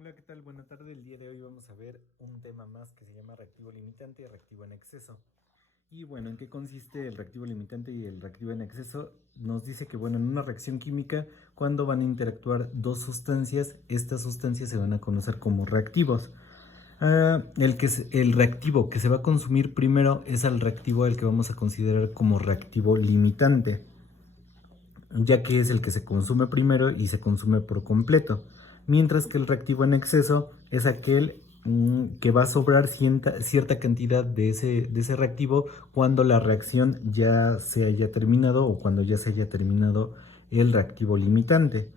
Hola, ¿qué tal? Buena tarde. El día de hoy vamos a ver un tema más que se llama reactivo limitante y reactivo en exceso. Y bueno, ¿en qué consiste el reactivo limitante y el reactivo en exceso? Nos dice que, bueno, en una reacción química, cuando van a interactuar dos sustancias, estas sustancias se van a conocer como reactivos. El reactivo que se va a consumir primero es el reactivo al que vamos a considerar como reactivo limitante, ya que es el que se consume primero y se consume por completo, mientras que el reactivo en exceso es aquel que va a sobrar cierta cantidad de ese reactivo cuando la reacción ya se haya terminado o cuando ya se haya terminado el reactivo limitante.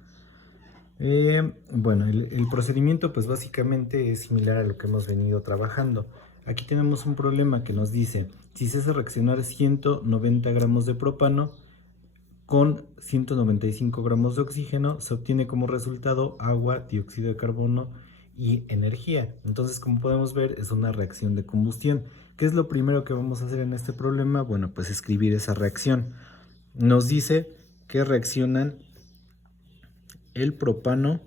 Bueno, el procedimiento pues básicamente es similar a lo que hemos venido trabajando. Aquí tenemos un problema que nos dice, si se hace reaccionar 190 gramos de propano con 195 gramos de oxígeno, se obtiene como resultado agua, dióxido de carbono y energía. Entonces, como podemos ver, es una reacción de combustión. ¿Qué es lo primero que vamos a hacer en este problema? Bueno, pues escribir esa reacción. Nos dice que reaccionan el propano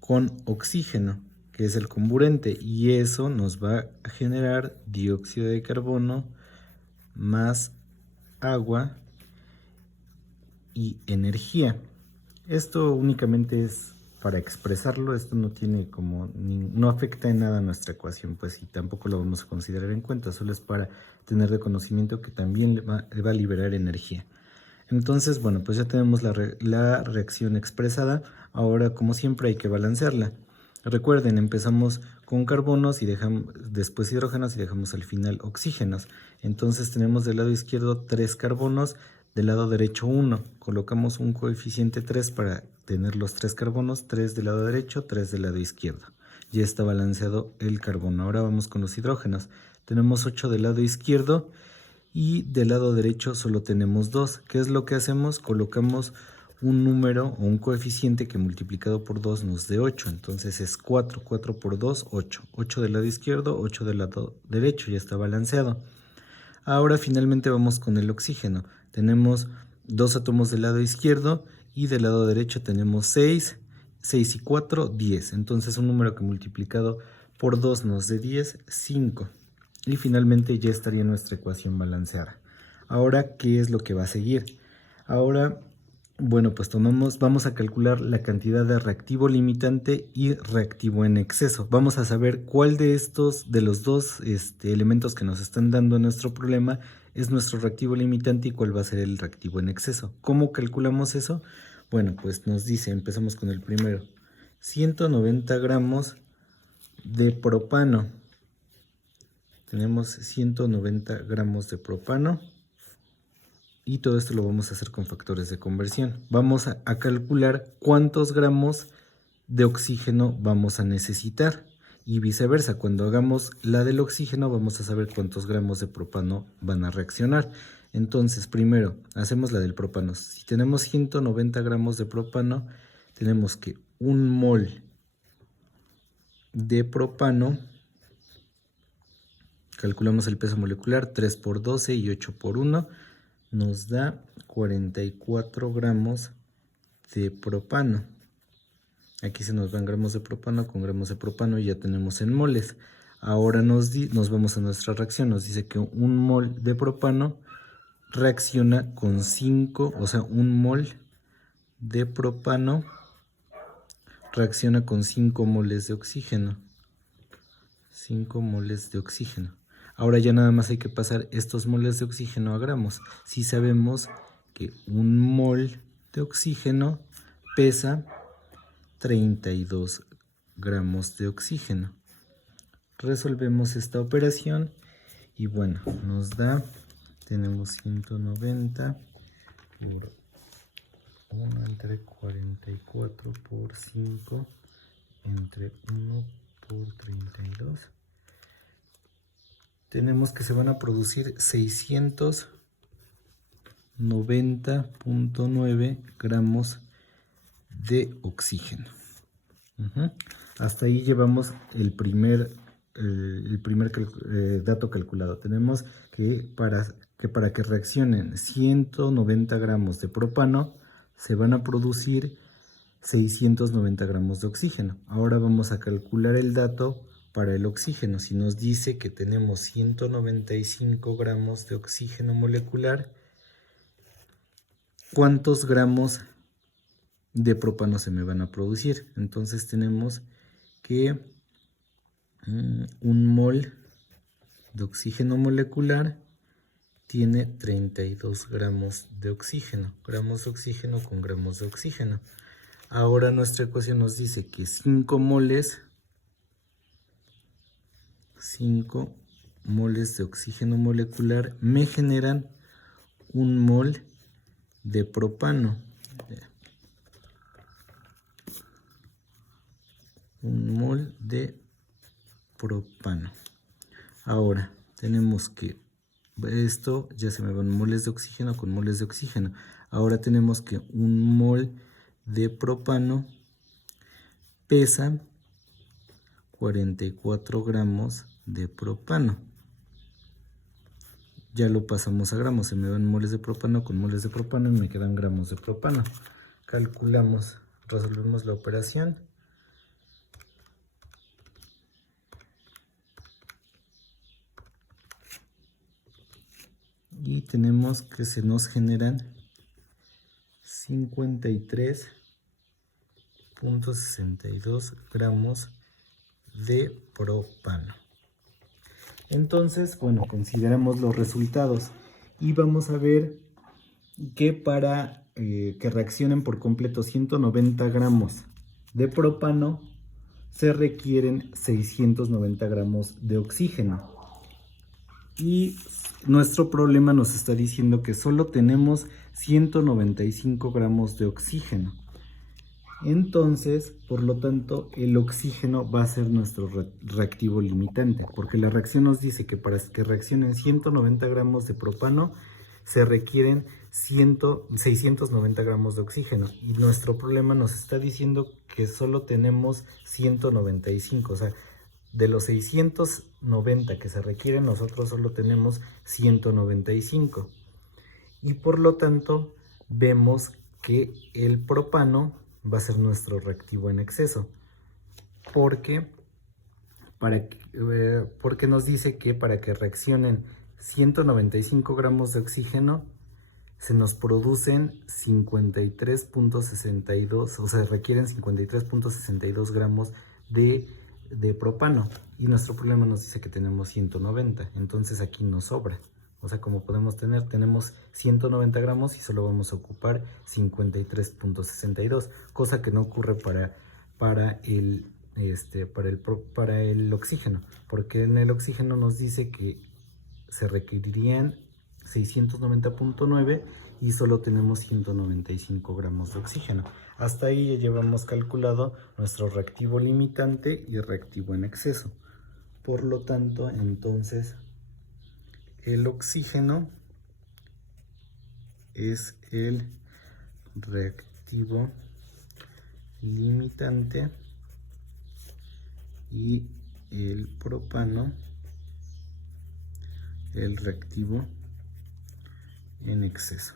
con oxígeno, que es el comburente, y eso nos va a generar dióxido de carbono más agua y energía. Esto únicamente es para expresarlo, esto no tiene no afecta en nada a nuestra ecuación, pues, y tampoco lo vamos a considerar en cuenta, solo es para tener de conocimiento que también le va a liberar energía. Entonces, bueno, pues ya tenemos la reacción expresada. Ahora, como siempre, hay que balancearla. Recuerden, empezamos con carbonos y dejamos después hidrógenos y dejamos al final oxígenos. Entonces tenemos del lado izquierdo 3 carbonos, del lado derecho 1. Colocamos un coeficiente 3 para tener los 3 carbonos, 3 del lado derecho, 3 del lado izquierdo. Ya está balanceado el carbono. Ahora vamos con los hidrógenos. Tenemos 8 del lado izquierdo y del lado derecho solo tenemos 2. ¿Qué es lo que hacemos? Colocamos un número o un coeficiente que multiplicado por 2 nos dé 8. Entonces es 4. 4 por 2, 8. 8 del lado izquierdo, 8 del lado derecho. Ya está balanceado. Ahora finalmente vamos con el oxígeno. Tenemos 2 átomos del lado izquierdo y del lado derecho tenemos 6. 6 y 4, 10. Entonces un número que multiplicado por 2 nos dé 10, 5. Y finalmente ya estaría nuestra ecuación balanceada. Ahora, ¿qué es lo que va a seguir? Ahora, bueno, pues vamos a calcular la cantidad de reactivo limitante y reactivo en exceso. Vamos a saber cuál de los dos elementos que nos están dando nuestro problema es nuestro reactivo limitante y cuál va a ser el reactivo en exceso. ¿Cómo calculamos eso? Bueno, pues nos dice, empezamos con el primero, 190 gramos de propano. Tenemos 190 gramos de propano y todo esto lo vamos a hacer con factores de conversión. Vamos a calcular cuántos gramos de oxígeno vamos a necesitar y viceversa. Cuando hagamos la del oxígeno vamos a saber cuántos gramos de propano van a reaccionar. Entonces, primero hacemos la del propano. Si tenemos 190 gramos de propano, tenemos que un mol de propano, calculamos el peso molecular, 3 por 12 y 8 por 1, nos da 44 gramos de propano. Aquí se nos van gramos de propano con gramos de propano y ya tenemos en moles. Ahora nos vamos a nuestra reacción. Nos dice que un mol de propano reacciona con 5, o sea, un mol de propano reacciona con 5 moles de oxígeno. 5 moles de oxígeno. Ahora ya nada más hay que pasar estos moles de oxígeno a gramos. Si sabemos que un mol de oxígeno pesa 32 gramos de oxígeno. Resolvemos esta operación y bueno, nos da, tenemos 190 por 1 entre 44 por 5 entre 1 por 32. Tenemos que se van a producir 690.9 gramos de oxígeno. Hasta ahí llevamos el primer dato calculado. Tenemos que para que reaccionen 190 gramos de propano se van a producir 690 gramos de oxígeno. Ahora vamos a calcular el dato para el oxígeno. Si nos dice que tenemos 195 gramos de oxígeno molecular, ¿cuántos gramos de propano se me van a producir? Entonces tenemos que un mol de oxígeno molecular tiene 32 gramos de oxígeno. Gramos de oxígeno con gramos de oxígeno. Ahora nuestra ecuación nos dice que 5 moles de oxígeno molecular me generan un mol de propano. Un mol de propano. Ahora tenemos que esto ya se me van moles de oxígeno con moles de oxígeno. Ahora tenemos que un mol de propano pesa 44 gramos de propano. Ya lo pasamos a gramos, se me van moles de propano con moles de propano y me quedan gramos de propano. Calculamos, resolvemos la operación. Y tenemos que se nos generan 53.62 gramos de propano. Entonces, bueno, consideramos los resultados y vamos a ver que para que reaccionen por completo 190 gramos de propano se requieren 690 gramos de oxígeno. Y nuestro problema nos está diciendo que solo tenemos 195 gramos de oxígeno. Entonces, por lo tanto, el oxígeno va a ser nuestro reactivo limitante, porque la reacción nos dice que para que reaccionen 190 gramos de propano, se requieren 690 gramos de oxígeno. Y nuestro problema nos está diciendo que solo tenemos 195, o sea, de los 690 que se requieren, nosotros solo tenemos 195. Y por lo tanto, vemos que el propano va a ser nuestro reactivo en exceso. Porque nos dice que para que reaccionen 195 gramos de oxígeno, se nos producen 53.62, o sea, requieren 53.62 gramos de propano, y nuestro problema nos dice que tenemos 190, entonces aquí nos sobra. O sea, como podemos tener, tenemos 190 gramos y solo vamos a ocupar 53.62, cosa que no ocurre para el oxígeno, porque en el oxígeno nos dice que se requerirían 690.9 y solo tenemos 195 gramos de oxígeno. Hasta ahí ya llevamos calculado nuestro reactivo limitante y reactivo en exceso. Por lo tanto, entonces, el oxígeno es el reactivo limitante y el propano el reactivo en exceso.